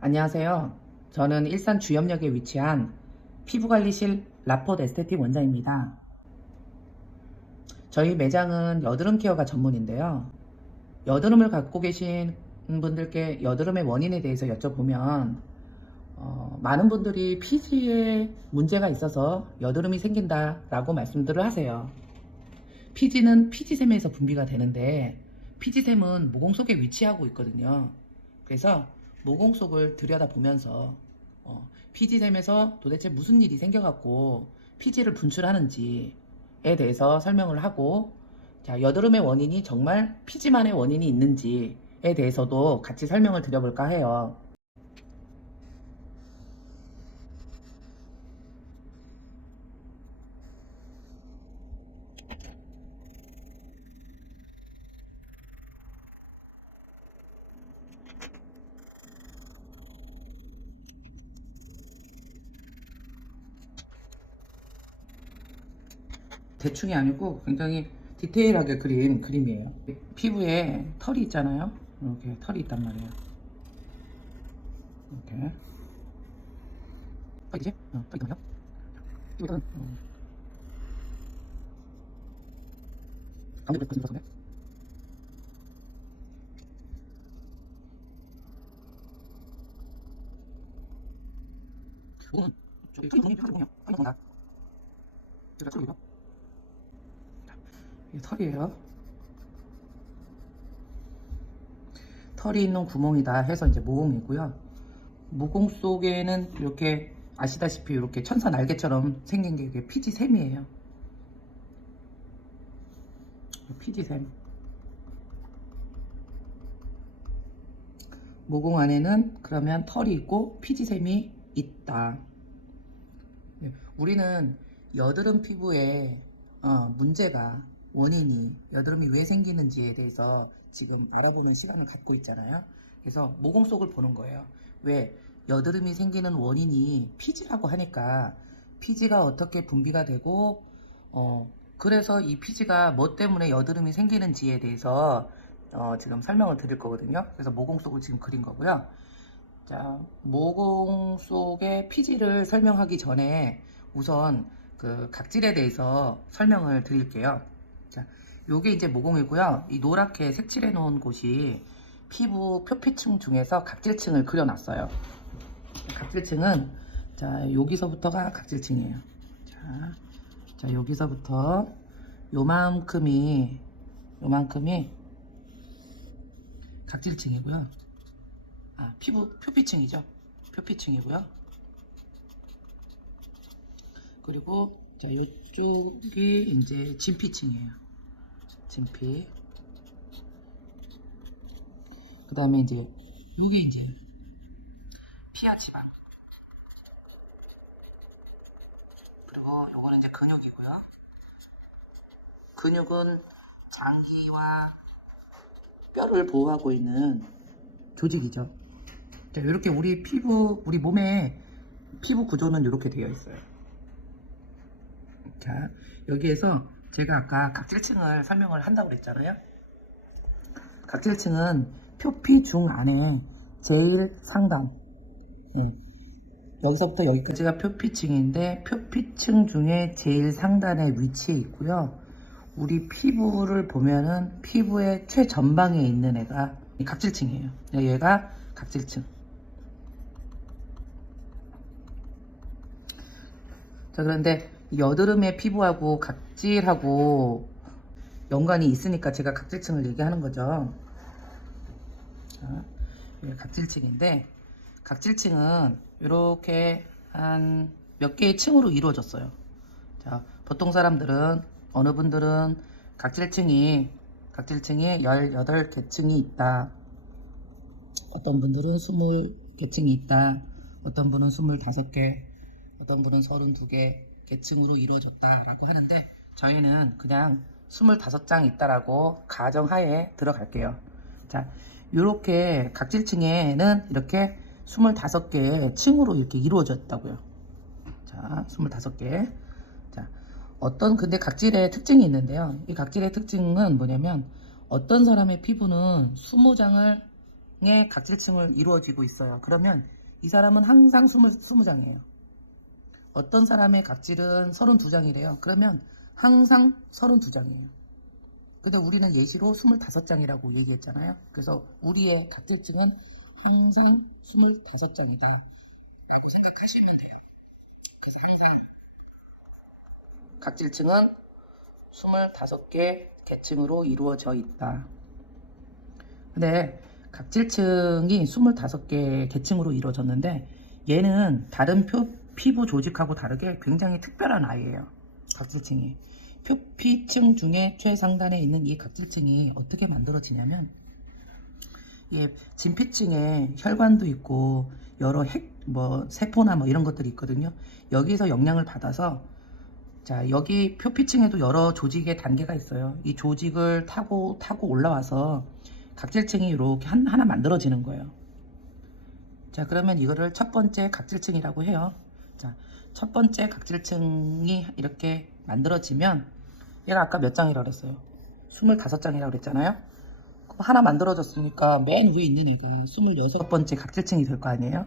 안녕하세요. 저는 일산 주염역에 위치한 피부관리실 라포드 에스테틱 원장입니다. 저희 매장은 여드름 케어가 전문인데요. 여드름을 갖고 계신 분들께 여드름의 원인에 대해서 여쭤보면 많은 분들이 피지에 문제가 있어서 여드름이 생긴다라고 말씀들을 하세요. 피지는 피지샘에서 분비가 되는데 피지샘은 모공 속에 위치하고 있거든요. 그래서 모공 속을 들여다보면서 피지샘에서 도대체 무슨 일이 생겨갖고 피지를 분출하는지에 대해서 설명을 하고, 자, 여드름의 원인이 정말 피지만의 원인이 있는지에 대해서도 같이 설명을 드려볼까 해요. 대충이 아니고 굉장히 디테일하게 그린 그림이에요. 피부에 털이 있잖아요. 이렇게 털이 있단 말이에요. 이렇게. 이제 이거요. 이거는 가운데 그림 같은데. 이거는 저기 털이 보이네요. 털이 보인다. 제가 찍어 이거. 이게 털이에요. 털이 있는 구멍이다 해서 이제 모공이고요. 모공 속에는 이렇게 아시다시피 이렇게 천사 날개처럼 생긴 게 이게 피지샘이에요. 피지샘. 모공 안에는 그러면 털이 있고 피지샘이 있다. 우리는 여드름 피부에 문제가, 원인이, 여드름이 왜 생기는지에 대해서 지금 알아보는 시간을 갖고 있잖아요. 그래서 모공 속을 보는 거예요. 왜? 여드름이 생기는 원인이 피지라고 하니까 피지가 어떻게 분비가 되고 그래서 이 피지가 뭐 때문에 여드름이 생기는지에 대해서 지금 설명을 드릴 거거든요. 그래서 모공 속을 지금 그린 거고요. 자, 모공 속의 피지를 설명하기 전에 우선 그 각질에 대해서 설명을 드릴게요. 자, 요게 이제 모공이고요. 이 노랗게 색칠해 놓은 곳이 피부 표피층 중에서 각질층을 그려놨어요. 각질층은, 자, 여기서부터가 각질층이에요. 자, 여기서부터 요만큼이 각질층이고요. 피부 표피층이죠. 표피층이고요. 그리고 자, 이쪽이 이제 진피층이에요. 진피. 그 다음에 이제 이게 이제 피하 지방. 그리고 요거는 이제 근육이고요. 근육은 장기와 뼈를 보호하고 있는 조직이죠. 자, 이렇게 우리 몸의 피부 구조는 이렇게 되어 있어요. 자, 여기에서 제가 아까 각질층을 설명을 한다고 그랬잖아요. 각질층은 표피 중 안에 제일 상단, 여기서부터 여기까지가 표피층인데 표피층 중에 제일 상단에 위치해 있고요. 우리 피부를 보면은 피부의 최전방에 있는 애가 각질층이에요. 얘가 각질층. 자, 그런데 여드름의 피부하고 각질하고 연관이 있으니까 제가 각질층을 얘기하는 거죠. 자, 각질층인데, 각질층은 이렇게 한 몇 개의 층으로 이루어졌어요. 자, 보통 사람들은, 어느 분들은 각질층이 18개층이 있다. 어떤 분들은 20개층이 있다. 어떤 분은 25개, 어떤 분은 32개 계층으로 이루어졌다라고 하는데, 저희는 그냥 25장 있다라고 가정하에 들어갈게요. 자, 이렇게 각질층에는 이렇게 25개의 층으로 이렇게 이루어졌다고요. 자, 25개. 자, 근데 각질의 특징이 있는데요. 이 각질의 특징은 뭐냐면, 어떤 사람의 피부는 20장을 각질층을 이루어지고 있어요. 그러면 이 사람은 항상 20장이에요. 어떤 사람의 각질은 32장이래요. 그러면 항상 32장이에요. 근데 우리는 예시로 25장이라고 얘기했잖아요. 그래서 우리의 각질층은 항상 25장이다 라고 생각하시면 돼요. 그래서 항상 각질층은 25개 계층으로 이루어져 있다. 근데 각질층이 25개 계층으로 이루어졌는데 얘는 다른 피부 조직하고 다르게 굉장히 특별한 아이예요. 각질층이. 표피층 중에 최상단에 있는 이 각질층이 어떻게 만들어지냐면 진피층에 혈관도 있고 여러 세포나 이런 것들이 있거든요. 여기서 영향을 받아서 자, 여기 표피층에도 여러 조직의 단계가 있어요. 이 조직을 타고 올라와서 각질층이 이렇게 하나 만들어지는 거예요. 자, 그러면 이거를 첫 번째 각질층이라고 해요. 자, 첫 번째 각질층이 이렇게 만들어지면 얘가 아까 몇 장이라고 그랬어요? 25장이라고 그랬잖아요. 그럼 하나 만들어졌으니까 맨 위에 있는 애가 26번째 각질층이 될 거 아니에요?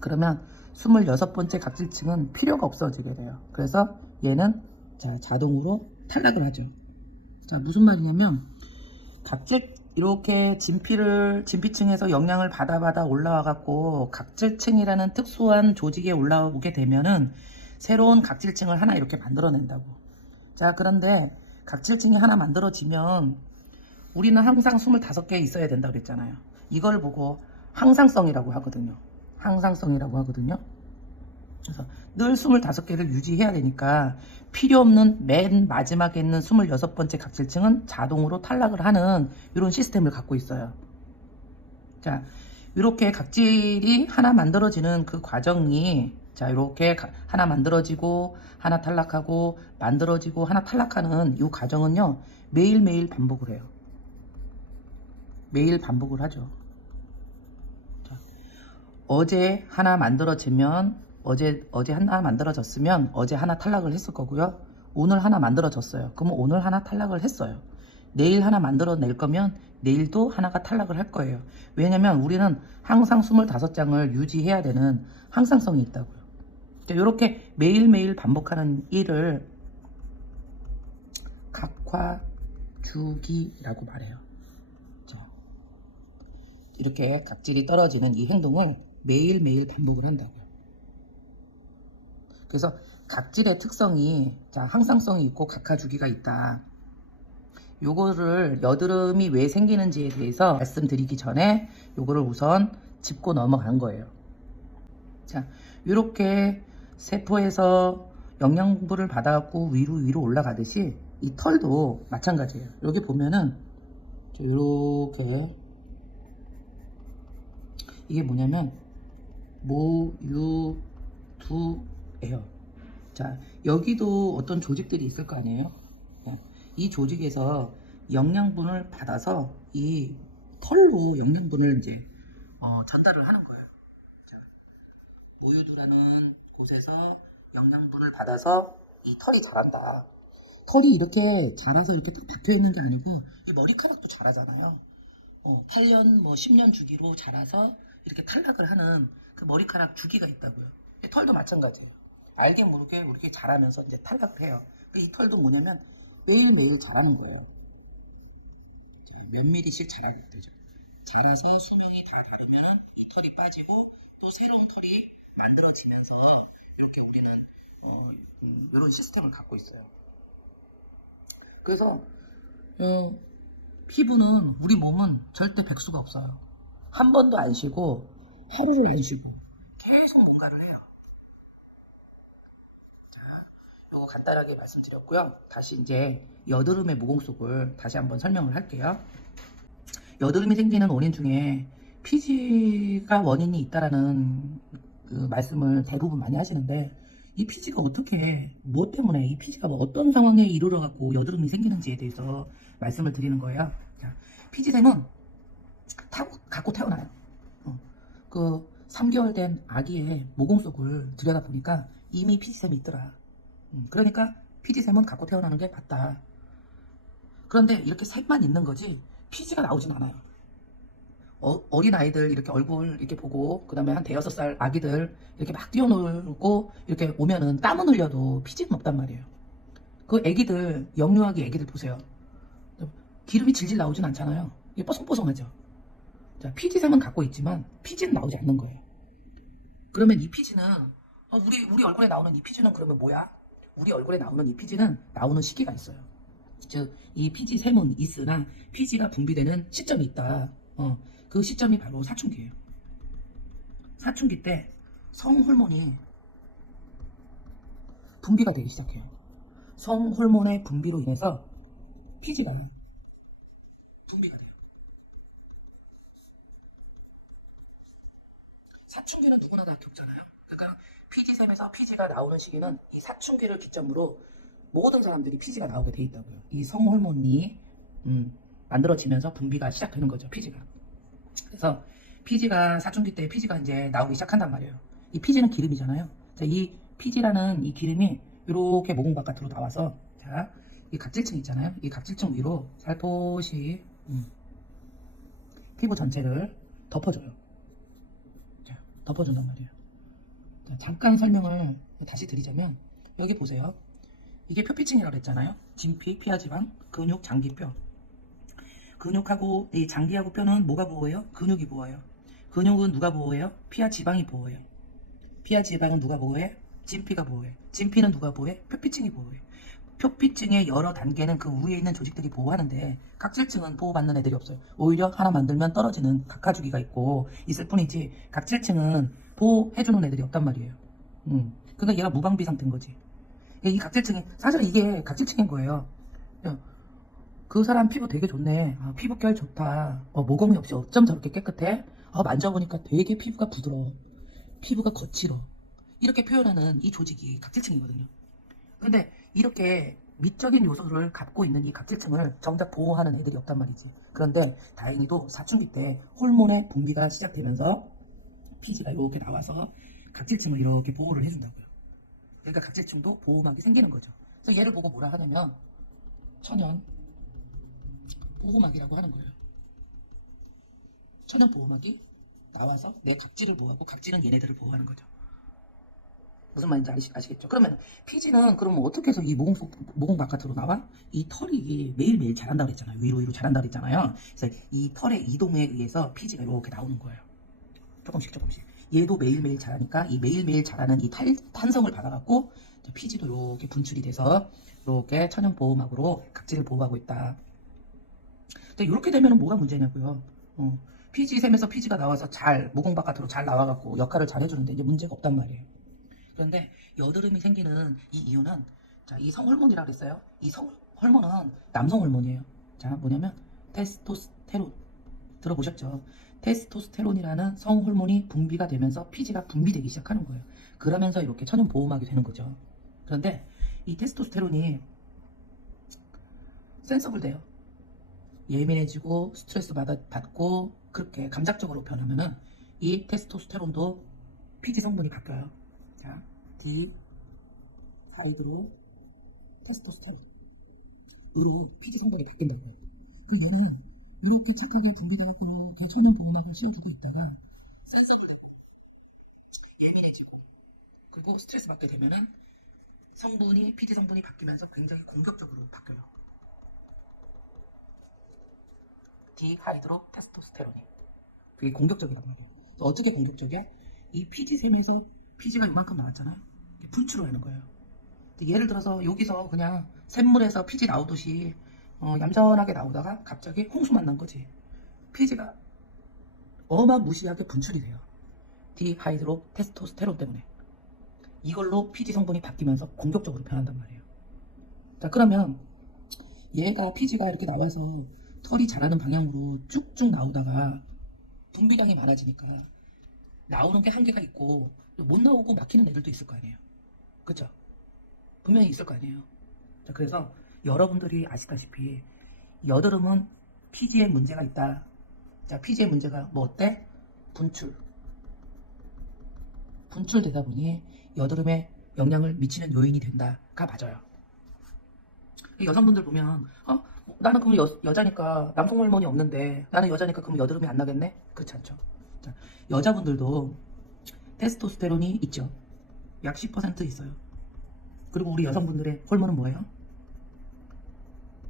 그러면 26번째 각질층은 필요가 없어지게 돼요. 그래서 얘는 자동으로 탈락을 하죠. 자, 무슨 말이냐면 이렇게 진피층에서 영향을 받아 올라와 갖고 각질층이라는 특수한 조직에 올라오게 되면은 새로운 각질층을 하나 이렇게 만들어낸다고. 자, 그런데 각질층이 하나 만들어지면 우리는 항상 25개 있어야 된다고 그랬잖아요. 이걸 보고 항상성이라고 하거든요. 항상성이라고 하거든요. 그래서 늘 25개를 유지해야 되니까 필요 없는 맨 마지막에 있는 26번째 각질층은 자동으로 탈락을 하는 이런 시스템을 갖고 있어요. 자, 이렇게 각질이 하나 만들어지는 그 과정이 이렇게 하나 만들어지고 하나 탈락하고 만들어지고 하나 탈락하는 이 과정은요 매일매일 반복을 해요. 매일 반복을 하죠. 자, 어제 하나 만들어지면 어제 하나 만들어졌으면 어제 하나 탈락을 했을 거고요. 오늘 하나 만들어졌어요. 그러면 오늘 하나 탈락을 했어요. 내일 하나 만들어낼 거면 내일도 하나가 탈락을 할 거예요. 왜냐면 우리는 항상 25장을 유지해야 되는 항상성이 있다고요. 이렇게 매일매일 반복하는 일을 각화주기라고 말해요. 이렇게 각질이 떨어지는 이 행동을 매일매일 반복을 한다고요. 그래서 각질의 특성이 항상성이 있고 각화주기가 있다. 요거를 여드름이 왜 생기는지에 대해서 말씀드리기 전에 요거를 우선 짚고 넘어간 거예요. 자, 이렇게 세포에서 영양분을 받아갖고 위로 올라가듯이 이 털도 마찬가지예요. 여기 보면은 이렇게 이게 뭐냐면 모유두예요. 자, 여기도 어떤 조직들이 있을 거 아니에요. 이 조직에서 영양분을 받아서 이 털로 영양분을 이제 전달을 하는 거예요. 자, 모유두라는 곳에서 영양분을 받아서 이 털이 자란다. 털이 이렇게 자라서 이렇게 딱 박혀 있는 게 아니고 이 머리카락도 자라잖아요. 8년 10년 주기로 자라서 이렇게 탈락을 하는 그 머리카락 주기가 있다고요. 털도 마찬가지예요. 알게 모르게 이렇게 자라면서 이제 탈락을 해요. 이 털도 뭐냐면 매일매일 자라는 거예요. 자, 몇 미리씩 자라게 되죠. 자라서 수명이 다 다르면 이 털이 빠지고 또 새로운 털이 만들어지면서 이렇게 우리는 이런 시스템을 갖고 있어요. 그래서 피부는 우리 몸은 절대 백수가 없어요. 한 번도 안 쉬고 하루를 안 쉬고 계속 뭔가를 해요. 자, 이거 간단하게 말씀드렸고요. 다시 이제 여드름의 모공속을 다시 한번 설명을 할게요. 여드름이 생기는 원인 중에 피지가 원인이 있다라는 그 말씀을 대부분 많이 하시는데 이 피지가 어떻게 무엇 때문에 이 피지가 어떤 상황에 이르러 갖고 여드름이 생기는지에 대해서 말씀을 드리는 거예요. 자, 피지샘은 갖고 태어나요. 그 3개월 된 아기의 모공속을 들여다보니까 이미 피지샘이 있더라. 그러니까 피지샘은 갖고 태어나는 게 맞다. 그런데 이렇게 샘만 있는 거지 피지가 나오진 않아요. 어린 아이들 이렇게 얼굴 이렇게 보고 그다음에 한 대여섯 살 아기들 이렇게 막 뛰어놀고 이렇게 오면은 땀은 흘려도 피지는 없단 말이에요. 그 애기들 영유아기 애기들 보세요. 기름이 질질 나오진 않잖아요. 이게 뽀송뽀송하죠. 자, 피지샘은 갖고 있지만 피지는 나오지 않는 거예요. 그러면 이 피지는 우리 얼굴에 나오는 이 피지는 그러면 뭐야? 우리 얼굴에 나오는 이 피지는 나오는 시기가 있어요. 즉, 이 피지 샘은 있으나 피지가 분비되는 시점이 있다. 그 시점이 바로 사춘기예요. 사춘기 때 성호르몬이 분비가 되기 시작해요. 성호르몬의 분비로 인해서 피지가 분비가 돼요. 사춘기는 누구나 다 겪잖아요. 그러니까 피지샘에서 피지가 나오는 시기는 이 사춘기를 기점으로 모든 사람들이 피지가 나오게 돼 있다고요. 이 성호르몬이 만들어지면서 분비가 시작되는 거죠. 피지가. 그래서 피지가 사춘기 때 피지가 이제 나오기 시작한단 말이에요. 이 피지는 기름이잖아요. 자, 이 피지라는 이 기름이 이렇게 모공 바깥으로 나와서 자, 이 각질층 있잖아요. 이 각질층 위로 살포시 피부 전체를 덮어줘요. 자, 덮어준단 말이에요. 자, 잠깐 설명을 다시 드리자면 여기 보세요. 이게 표피층이라고 했잖아요. 진피, 피하지방, 근육, 장기뼈. 근육하고 이 장기하고 뼈는 뭐가 보호해요? 근육이 보호해요. 근육은 누가 보호해요? 피하 지방이 보호해요. 피하 지방은 누가 보호해? 진피가 보호해. 진피는 누가 보호해? 표피층이 보호해. 표피층의 여러 단계는 그 위에 있는 조직들이 보호하는데 각질층은 보호받는 애들이 없어요. 오히려 하나 만들면 떨어지는 각하주기가 있을 뿐이지 각질층은 보호해주는 애들이 없단 말이에요. 그러니까 얘가 무방비 상태인 거지. 이 각질층이 사실 이게 각질층인 거예요. 그 사람 피부 되게 좋네. 피부결 좋다. 모공이 없이 어쩜 저렇게 깨끗해? 만져보니까 되게 피부가 부드러워. 피부가 거칠어. 이렇게 표현하는 이 조직이 각질층이거든요. 근데 이렇게 미적인 요소를 갖고 있는 이 각질층을 정작 보호하는 애들이 없단 말이지. 그런데 다행히도 사춘기 때 호르몬의 분비가 시작되면서 피지가 이렇게 나와서 각질층을 이렇게 보호를 해준다고요. 그러니까 각질층도 보호막이 생기는 거죠. 그래서 얘를 보고 뭐라 하냐면 천연 보호막이라고 하는 거예요. 천연 보호막이 나와서 내 각질을 보호하고 각질은 얘네들을 보호하는 거죠. 무슨 말인지 아시겠죠? 그러면 피지는 그러면 어떻게 해서 이 모공 바깥으로 나와? 이 털이 매일매일 자란다고 그랬잖아요. 위로 자란다고 그랬잖아요. 그래서 이 털의 이동에 의해서 피지가 이렇게 나오는 거예요. 조금씩. 얘도 매일매일 자라니까 이 매일매일 자라는 이 탄성을 받아갖고 피지도 이렇게 분출이 돼서 이렇게 천연 보호막으로 각질을 보호하고 있다. 이렇게 되면 뭐가 문제냐고요. 피지샘에서 피지가 나와서 모공 바깥으로 잘 나와갖고 역할을 잘 해주는데 이제 문제가 없단 말이에요. 그런데 여드름이 생기는 이 이유는 자, 이 성호르몬이라고 그랬어요. 이 성호르몬은 남성 호르몬이에요. 자, 뭐냐면 테스토스테론 들어보셨죠? 테스토스테론이라는 성호르몬이 분비가 되면서 피지가 분비되기 시작하는 거예요. 그러면서 이렇게 천연 보호막이 되는 거죠. 그런데 이 테스토스테론이 센서블 돼요. 예민해지고 스트레스 받고 그렇게 감각적으로 변하면은 이 테스토스테론도 피지 성분이 바뀌어요. 자, 디하이드로 테스토스테론으로 피지 성분이 바뀐다고요. 그 얘는 이렇게 착하게 분비돼갖고 이렇게 천연 보호막을 씌워주고 있다가 센서블 되고 예민해지고 그리고 스트레스 받게 되면은 피지 성분이 바뀌면서 굉장히 공격적으로 바뀌어요. 디하이드로 테스토스테론이 되게 공격적이란 말이에요. 어떻게 공격적이야? 이 피지샘에서 피지가 이만큼 나왔잖아요. 분출을 하는 거예요. 예를 들어서 여기서 그냥 샘물에서 피지 나오듯이 얌전하게 나오다가 갑자기 홍수만 난 거지. 피지가 어마무시하게 분출이 돼요. 디하이드로 테스토스테론 때문에. 이걸로 피지 성분이 바뀌면서 공격적으로 변한단 말이에요. 자, 그러면 얘가 피지가 이렇게 나와서 털이 자라는 방향으로 쭉쭉 나오다가 분비량이 많아지니까 나오는 게 한계가 있고 못 나오고 막히는 애들도 있을 거 아니에요. 그쵸? 분명히 있을 거 아니에요. 자, 그래서 여러분들이 아시다시피 여드름은 피지에 문제가 있다. 자, 피지에 문제가 뭐 어때? 분출되다 보니 여드름에 영향을 미치는 요인이 된다가 맞아요. 여성분들 보면 나는 그럼 여자니까 남성 호르몬이 없는데 나는 여자니까 그럼 여드름이 안 나겠네? 그렇지 않죠. 자, 여자분들도 테스토스테론이 있죠. 약 10% 있어요. 그리고 우리 여성분들의 호르몬은 뭐예요?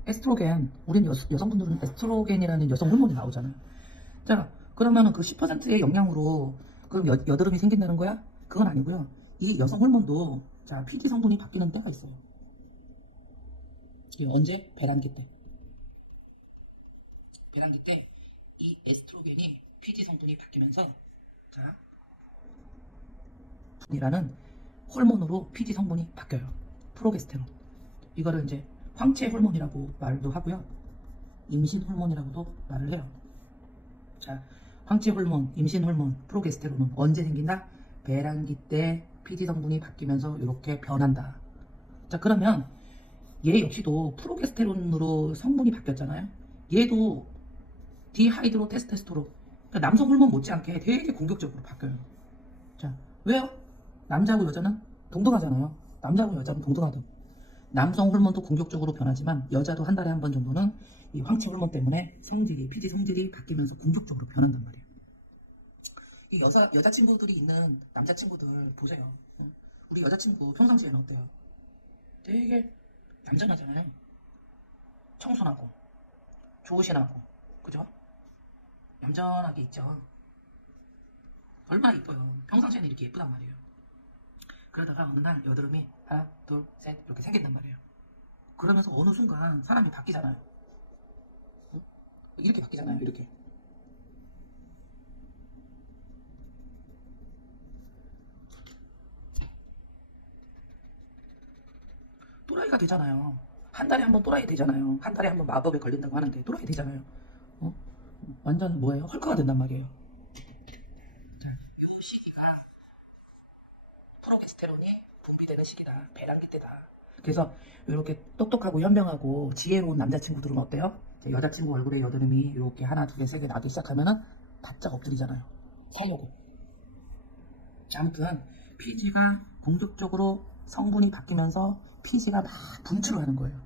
에스트로겐. 우린 여성분들은 에스트로겐이라는 여성 호르몬이 나오잖아요. 자, 그러면은 그 10%의 영향으로 그럼 여드름이 생긴다는 거야? 그건 아니고요. 이 여성 호르몬도 자, PD 성분이 바뀌는 때가 있어요. 이게 언제? 배란기 때. 배란기 때 이 에스트로겐이 PD 성분이 바뀌면서 자, 이라는 호르몬으로 PD 성분이 바뀌어요. 프로게스테론. 이거를 이제 황체 호르몬이라고 말도 하고요. 임신 호르몬이라고도 말을 해요. 자, 황체 호르몬, 임신 호르몬, 프로게스테론은 언제 생긴다? 배란기 때 PD 성분이 바뀌면서 이렇게 변한다. 자, 그러면 얘 역시도 프로게스테론으로 성분이 바뀌었잖아요. 얘도 디하이드로 테스토스테론, 그러니까 남성 호르몬 못지않게 되게 공격적으로 바뀌어요. 자, 왜요? 남자하고 여자는 동등하잖아요. 남자하고 여자는 동등하다고. 남성 호르몬도 공격적으로 변하지만 여자도 한 달에 한 번 정도는 이 황체 호르몬 때문에 성질이, PD 성질이 바뀌면서 공격적으로 변한단 말이에요. 이 여자친구들이 있는 남자친구들 보세요. 우리 여자친구 평상시에는 어때요? 되게 얌전하잖아요. 청순하고, 좋으신하고, 그죠? 얌전하게 있죠. 얼마나 이뻐요. 평상시에는 이렇게 예쁘단 말이에요. 그러다가 어느 날 여드름이 하나, 둘, 셋 이렇게 생긴단 말이에요. 그러면서 어느 순간 사람이 바뀌잖아요. 응? 이렇게 바뀌잖아요. 이렇게. 또라이가 되잖아요. 한 달에 한 번 또라이 되잖아요. 한 달에 한 번 마법에 걸린다고 하는데 또라이 되잖아요. 어? 완전 뭐예요? 헐크가 된단 말이에요. 이 시기가 프로게스테론이 분비되는 시기다. 배란기 때다. 그래서 이렇게 똑똑하고 현명하고 지혜로운 남자친구들은 어때요? 여자친구 얼굴에 여드름이 이렇게 하나, 두 개, 세 개 나기 시작하면은 바짝 엎드리잖아요. 살려고. 자, 아무튼 피지가 공격적으로 성분이 바뀌면서 피지가 막 분출을 하는 거예요.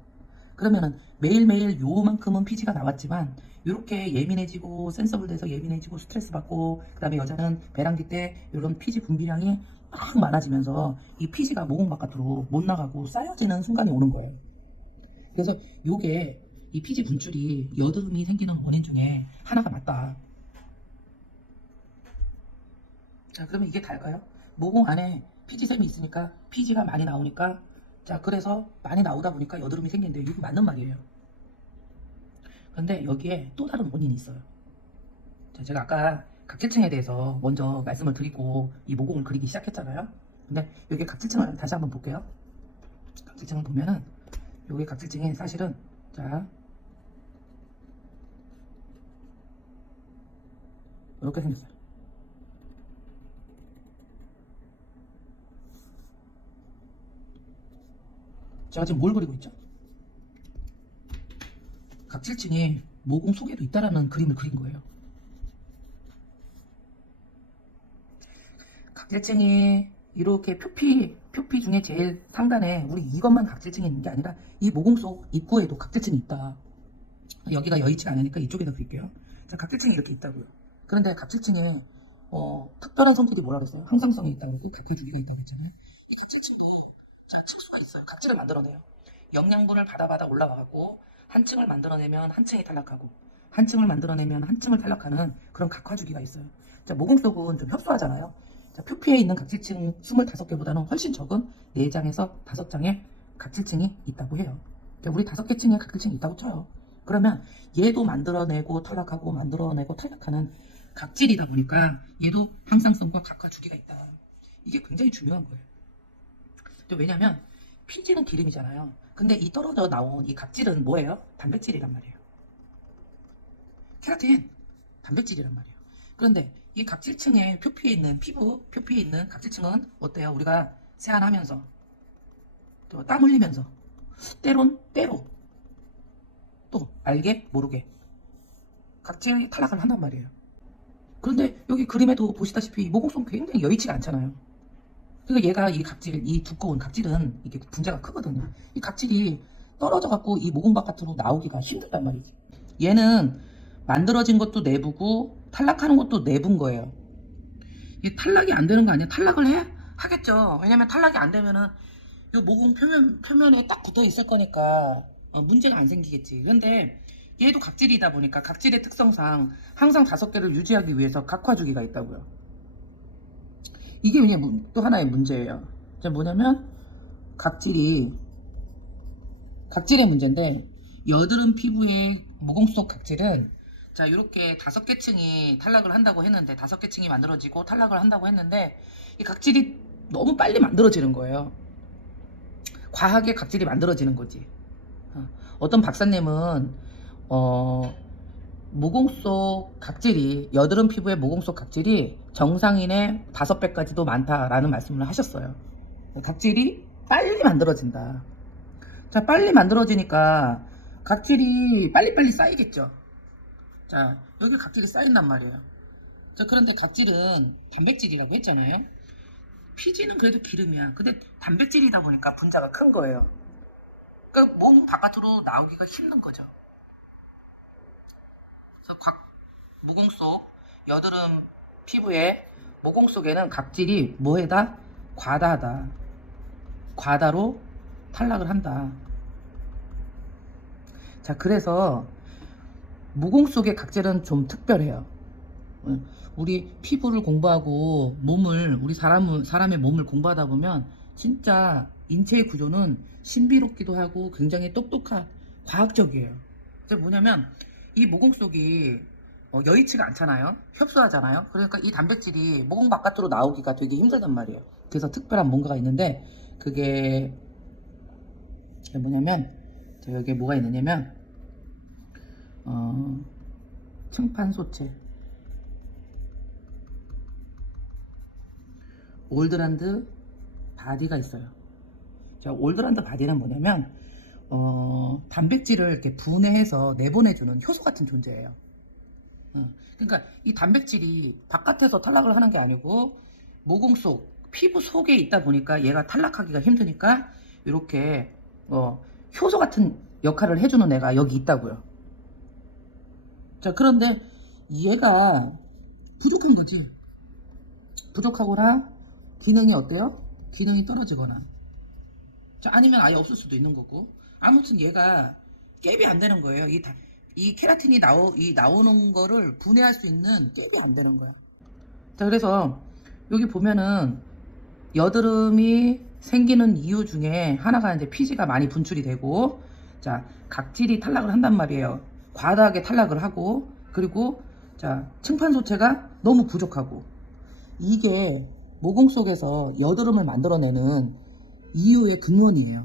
그러면은 매일매일 요만큼은 피지가 나왔지만 이렇게 예민해지고 센서블 돼서 예민해지고 스트레스 받고 그다음에 여자는 배란기 때 이런 피지 분비량이 막 많아지면서 이 피지가 모공 바깥으로 못 나가고 쌓여지는 순간이 오는 거예요. 그래서 요게 이 피지 분출이 여드름이 생기는 원인 중에 하나가 맞다. 자, 그러면 이게 다일까요? 모공 안에 피지샘이 있으니까 피지가 많이 나오니까 자, 그래서 많이 나오다 보니까 여드름이 생기는데 이게 맞는 말이에요. 그런데 여기에 또 다른 원인이 있어요. 자, 제가 아까 각질층에 대해서 먼저 말씀을 드리고 이 모공을 그리기 시작했잖아요. 근데 여기 각질층을 다시 한번 볼게요. 각질층을 보면은 여기 각질층이 사실은 자, 이렇게 생겼어요. 제가 지금 뭘 그리고 있죠? 각질층이 모공 속에도 있다라는 그림을 그린 거예요. 각질층이 이렇게 표피 중에 제일 상단에 우리 이것만 각질층이 있는 게 아니라 이 모공 속 입구에도 각질층이 있다. 여기가 여의치 않으니까 이쪽에다 그릴게요. 자, 각질층이 이렇게 있다고요. 그런데 각질층에 특별한 성질이 뭐라 그랬어요? 항상성이 있다고 그랬고 각화주기가 있다고 했잖아요. 이 각질층도 자, 층수가 있어요. 각질을 만들어내요. 영양분을 받아 올라가고 한 층을 만들어내면 한 층이 탈락하고 한 층을 만들어내면 한 층을 탈락하는 그런 각화주기가 있어요. 자, 모공 속은 좀 협소하잖아요. 자, 표피에 있는 각질층 25개보다는 훨씬 적은 4장에서 5장의 각질층이 있다고 해요. 우리 5개 층에 각질층이 있다고 쳐요. 그러면 얘도 만들어내고 탈락하고 만들어내고 탈락하는 각질이다 보니까 얘도 항상성과 각화주기가 있다. 이게 굉장히 중요한 거예요. 왜냐면 피지는 기름이잖아요. 근데 이 떨어져 나온 이 각질은 뭐예요? 단백질이란 말이에요. 케라틴, 단백질이란 말이에요. 그런데 이 각질층에 표피에 있는 표피에 있는 각질층은 어때요? 우리가 세안하면서 또 땀 흘리면서 때로 또 알게 모르게 각질 탈락을 한단 말이에요. 그런데 여기 그림에도 보시다시피 모공성 굉장히 여의치가 않잖아요. 그러니까 얘가 이 각질, 이 두꺼운 각질은 이게 분자가 크거든요. 이 각질이 떨어져 갖고 이 모공 바깥으로 나오기가 힘들단 말이지. 얘는 만들어진 것도 내부고 탈락하는 것도 내부인 거예요. 이게 탈락이 안 되는 거 아니야? 탈락을 하겠죠. 왜냐면 탈락이 안 되면은 이 모공 표면에 딱 붙어 있을 거니까 문제가 안 생기겠지. 그런데 얘도 각질이다 보니까 각질의 특성상 항상 5개를 유지하기 위해서 각화주기가 있다고요. 이게 그냥 또 하나의 문제예요. 뭐냐면 각질의 문제인데, 여드름 피부의 모공 속 각질은 자, 이렇게 5개 층이 탈락을 한다고 했는데, 5개 층이 만들어지고 탈락을 한다고 했는데, 이 각질이 너무 빨리 만들어지는 거예요. 과하게 각질이 만들어지는 거지. 어떤 박사님은 모공 속 각질이, 여드름 피부의 모공 속 각질이 정상인의 5배까지도 많다라는 말씀을 하셨어요. 각질이 빨리 만들어진다. 자, 빨리 만들어지니까 각질이 빨리빨리 쌓이겠죠. 자, 여기 각질이 쌓인단 말이에요. 자, 그런데 각질은 단백질이라고 했잖아요. 피지는 그래도 기름이야. 근데 단백질이다 보니까 분자가 큰 거예요. 그러니까 몸 바깥으로 나오기가 힘든 거죠. 그래서 모공 속 여드름 피부의 모공 속에는 각질이 뭐해다? 과다하다. 과다로 탈락을 한다. 자, 그래서 모공 속의 각질은 좀 특별해요. 우리 피부를 공부하고 우리 사람의 몸을 공부하다 보면 진짜 인체의 구조는 신비롭기도 하고 굉장히 과학적이에요. 그게 뭐냐면 이 모공 속이 여의치가 않잖아요. 협소하잖아요. 그러니까 이 단백질이 모공 바깥으로 나오기가 되게 힘들단 말이에요. 그래서 특별한 뭔가가 있는데, 그게 뭐냐면, 여기에 뭐가 있느냐면 층판소체, 올드란드 바디가 있어요. 자, 올드란드 바디는 뭐냐면 단백질을 이렇게 분해해서 내보내주는 효소 같은 존재예요. 그러니까 이 단백질이 바깥에서 탈락을 하는 게 아니고 모공 속 피부 속에 있다 보니까 얘가 탈락하기가 힘드니까 이렇게 효소 같은 역할을 해주는 애가 여기 있다고요. 자, 그런데 얘가 부족한 거지. 부족하거나 기능이 어때요? 기능이 떨어지거나, 자, 아니면 아예 없을 수도 있는 거고. 아무튼 얘가 갭이 안 되는 거예요. 이 케라틴이 나오는 거를 분해할 수 있는 갭이 안 되는 거야. 자, 그래서 여기 보면은 여드름이 생기는 이유 중에 하나가 이제 피지가 많이 분출이 되고, 자, 각질이 탈락을 한단 말이에요. 과다하게 탈락을 하고, 그리고 자, 층판소체가 너무 부족하고. 이게 모공 속에서 여드름을 만들어내는 이유의 근원이에요.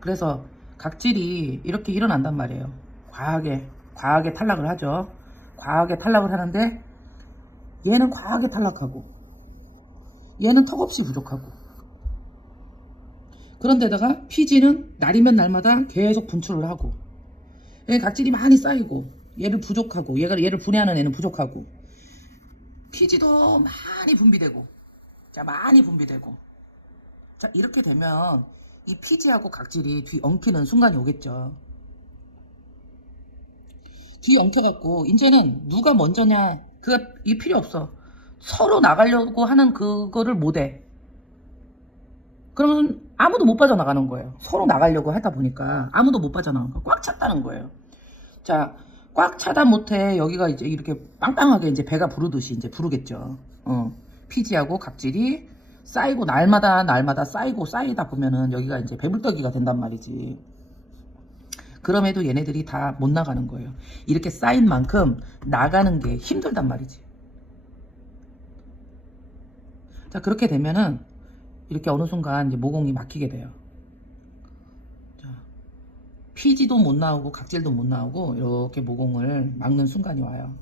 그래서 각질이 이렇게 일어난단 말이에요. 과하게 탈락을 하죠. 과하게 탈락을 하는데 얘는 과하게 탈락하고 얘는 턱없이 부족하고, 그런데다가 피지는 날이면 날마다 계속 분출을 하고, 얘 각질이 많이 쌓이고 얘를 부족하고, 얘를 분해하는 애는 부족하고, 피지도 많이 분비되고, 자, 자, 이렇게 되면 이 피지하고 각질이 뒤엉키는 순간이 오겠죠. 뒤엉켜갖고 이제는 누가 먼저냐, 이 필요 없어. 서로 나가려고 하는 그거를 못해. 그러면 아무도 못 빠져나가는 거예요. 서로 나가려고 하다 보니까 아무도 못 빠져나가는 거예요. 꽉 찼다는 거예요. 자, 꽉 차다 못해 여기가 이제 이렇게 빵빵하게 이제 배가 부르듯이 이제 부르겠죠. 피지하고 각질이 쌓이고 날마다 쌓이다 보면은 여기가 이제 배불떡이가 된단 말이지. 그럼에도 얘네들이 다 못 나가는 거예요. 이렇게 쌓인 만큼 나가는 게 힘들단 말이지. 자, 그렇게 되면은 이렇게 어느 순간 이제 모공이 막히게 돼요. 자, 피지도 못 나오고 각질도 못 나오고 이렇게 모공을 막는 순간이 와요.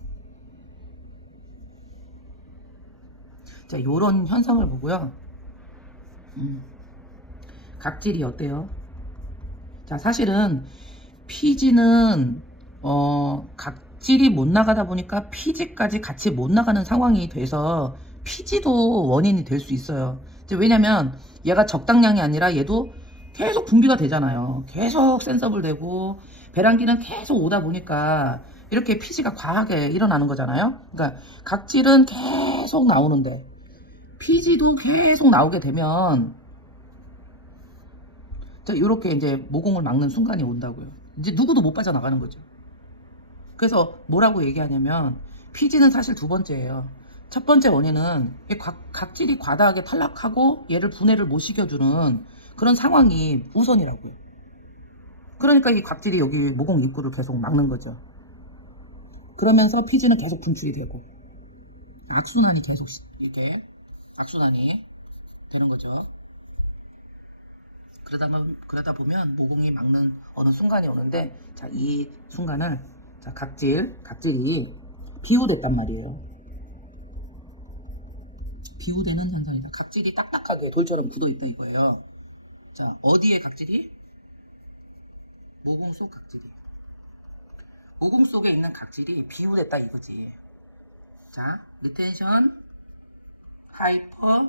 자, 요런 현상을 보고요. 각질이 어때요? 자, 사실은 피지는 각질이 못 나가다 보니까 피지까지 같이 못 나가는 상황이 돼서 피지도 원인이 될 수 있어요. 왜냐면 얘가 적당량이 아니라 얘도 계속 분비가 되잖아요. 계속 센서블 되고 배란기는 계속 오다 보니까 이렇게 피지가 과하게 일어나는 거잖아요. 그러니까 각질은 계속 나오는데 피지도 계속 나오게 되면 이렇게 이제 모공을 막는 순간이 온다고요. 이제 누구도 못 빠져나가는 거죠. 그래서 뭐라고 얘기하냐면 피지는 사실 두 번째예요. 첫 번째 원인은 각질이 과다하게 탈락하고 얘를 분해를 못 시켜주는 그런 상황이 우선이라고요. 그러니까 이 각질이 여기 모공 입구를 계속 막는 거죠. 그러면서 피지는 계속 분출이 되고 악순환이 계속 이렇게 악순환이 되는 거죠. 그러다 보면 모공이 막는 어느 순간이 오는데, 자, 이 순간을, 자, 각질이 비후됐단 말이에요. 비후되는 현상이다. 각질이 딱딱하게 돌처럼 굳어있다 이거예요. 자, 어디에 각질이? 모공 속 각질이. 모공 속에 있는 각질이 비후됐다 이거지. 자, 리텐션 하이퍼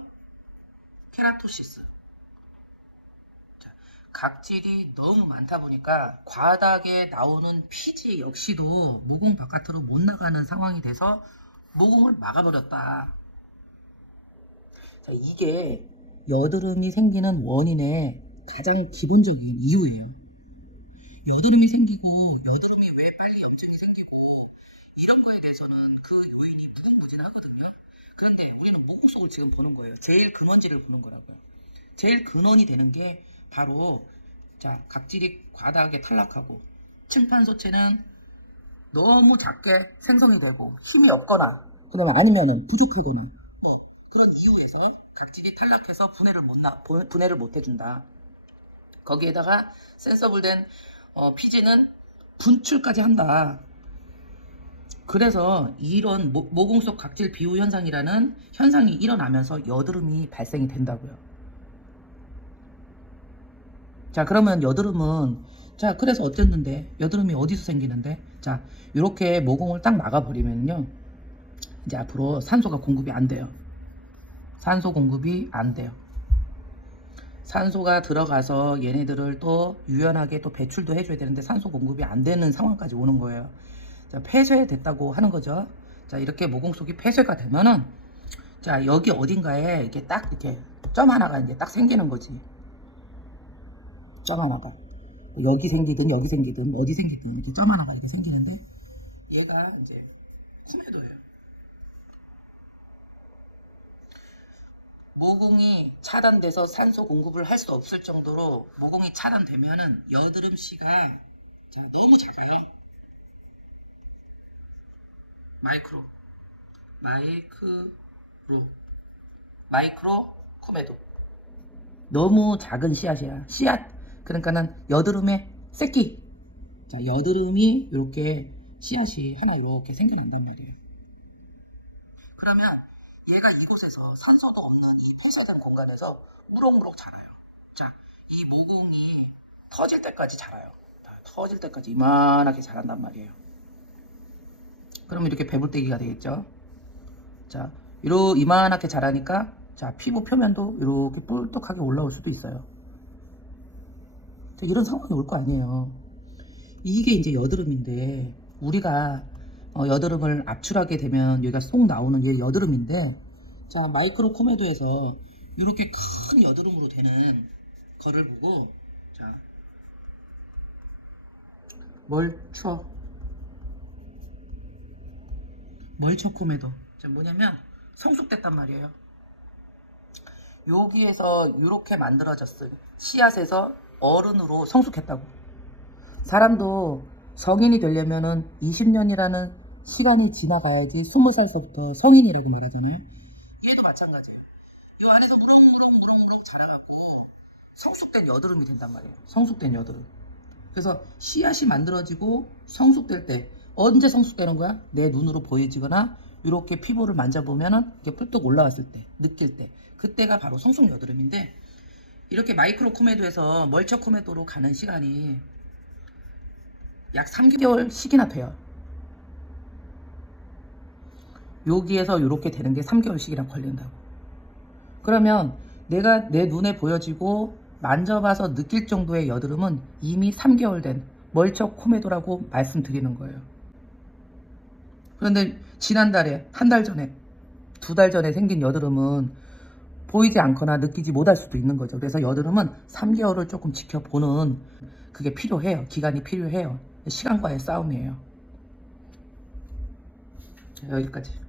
케라토시스. 각질이 너무 많다 보니까 과다하게 나오는 피지 역시도 모공 바깥으로 못 나가는 상황이 돼서 모공을 막아버렸다. 자, 이게 여드름이 생기는 원인의 가장 기본적인 이유예요. 여드름이 생기고 여드름이 왜 빨리 염증이 생기고 이런 거에 대해서는 그 요인이 무궁무진하거든요. 그런데 우리는 모공 속을 지금 보는 거예요. 제일 근원지를 보는 거라고요. 제일 근원이 되는 게 바로, 자, 각질이 과다하게 탈락하고 침판소체는 너무 작게 생성이 되고 힘이 없거나 그다음에 아니면은 부족하거나 뭐 그런 이유에서 각질이 탈락해서 분해를 못 해준다. 거기에다가 센서블된 피지는 분출까지 한다. 그래서 이런 모공 속 각질 비후 현상이라는 현상이 일어나면서 여드름이 발생이 된다고요. 자, 그러면 여드름은, 자, 그래서 어땠는데? 여드름이 어디서 생기는데? 자, 이렇게 모공을 딱 막아버리면요, 이제 앞으로 산소가 공급이 안 돼요. 산소 공급이 안 돼요. 산소가 들어가서 얘네들을 또 유연하게 또 배출도 해줘야 되는데 산소 공급이 안 되는 상황까지 오는 거예요. 자, 폐쇄됐다고 하는 거죠. 자, 이렇게 모공 속이 폐쇄가 되면은, 자, 여기 어딘가에 이렇게 딱 이렇게 점 하나가 이제 딱 생기는 거지. 점 하나가 여기 생기든 어디 생기든 이렇게 점 하나가 이렇게 생기는데, 얘가 이제 쿠메도예요. 모공이 차단돼서 산소 공급을 할 수 없을 정도로 모공이 차단되면은 여드름 씨가, 자, 너무 작아요. 마이크로 코메도. 너무 작은 씨앗이야. 그러니까는 여드름의 새끼. 자, 여드름이 이렇게 씨앗이 하나 이렇게 생겨난단 말이에요. 그러면 얘가 이곳에서 산소도 없는 이 폐쇄된 공간에서 무럭무럭 자라요. 자, 이 모공이 터질 때까지 자라요. 터질 때까지 이만하게 자란단 말이에요. 그러면 이렇게 배불대기가 되겠죠. 자, 이만하게 자라니까, 자, 피부 표면도 이렇게 뿔떡하게 올라올 수도 있어요. 자, 이런 상황이 올 거 아니에요. 이게 이제 여드름인데, 우리가 여드름을 압출하게 되면 여기가 쏙 나오는 게 여드름인데, 자, 마이크로 코메도에서 이렇게 큰 여드름으로 되는 거를 보고, 자, 멀처 코메도. 자, 뭐냐면 성숙됐단 말이에요. 여기에서 이렇게 만들어졌어요. 씨앗에서 어른으로 성숙했다고. 사람도 성인이 되려면은 20년이라는 시간이 지나가야지 20살서부터 성인이라고 말하잖아요. 얘도 마찬가지예요. 이 안에서 무럭무럭 자라가고 성숙된 여드름이 된단 말이에요. 성숙된 여드름. 그래서 씨앗이 만들어지고 성숙될 때, 언제 성숙되는 거야? 내 눈으로 보여지거나 이렇게 피부를 만져보면은 이렇게 뿔떡 올라왔을 때, 느낄 때, 그때가 바로 성숙 여드름인데, 이렇게 마이크로 코메도에서 멀처 코메도로 가는 시간이 약 3개월씩이나 돼요. 여기에서 이렇게 되는 게 3개월씩이나 걸린다고. 그러면 내가 내 눈에 보여지고 만져봐서 느낄 정도의 여드름은 이미 3개월 된 멀쩡 코메도라고 말씀드리는 거예요. 그런데 지난달에, 한 달 전에, 2달 전에 생긴 여드름은 보이지 않거나 느끼지 못할 수도 있는 거죠. 그래서 여드름은 3개월을 조금 지켜보는 그게 필요해요. 기간이 필요해요. 시간과의 싸움이에요. 여기까지.